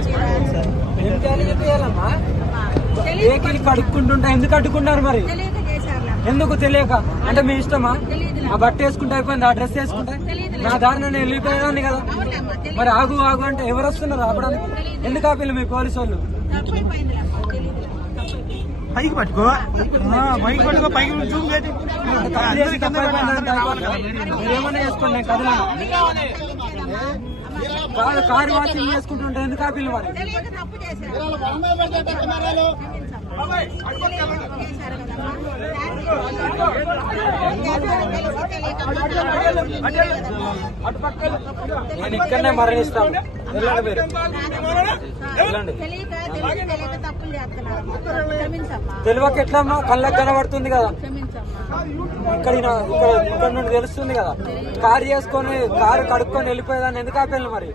ఏం చేయాలి చెప్పేయాలమ్మా? వెహికల్ కడుక్కుంటుంటా ఎందుకు అడ్డుకున్నారు మరి? ఎందుకు తెలియక అంటే మీ ఇష్టమా? ఆ బట్ట వేసుకుంటే అయిపోయింది, ఆ డ్రెస్ వేసుకుంటే నా దారి నేను వెళ్ళిపోయేదాన్ని కదా. మరి ఆగు ఆగు అంటే ఎవరు వస్తున్నారు ఆపడానికి? ఎందుకు ఆపిల్లు మీ పోలీసు వాళ్ళు? పైకి పట్టుకో, పైకి పట్టుకో, పైకి మీరేమన్నా చేసుకోండి, నేను కదలను. కారు వాషింగ్ చేసుకుంటుంటే ఎందుకు ఆపిల్లు మరి? నేను ఇక్కడనే మరణిస్తాను. వెళ్ళండి మీరు, వెళ్ళండి. తెలివక ఎట్లమ్మా? కళ్ళకు కనబడుతుంది కదా, ఇక్కడ నుండి తెలుస్తుంది కదా. కారు చేసుకొని కారు కడుక్కొని వెళ్ళిపోయేదాన్ని ఎందుకు ఆపేళ్ళు మరి?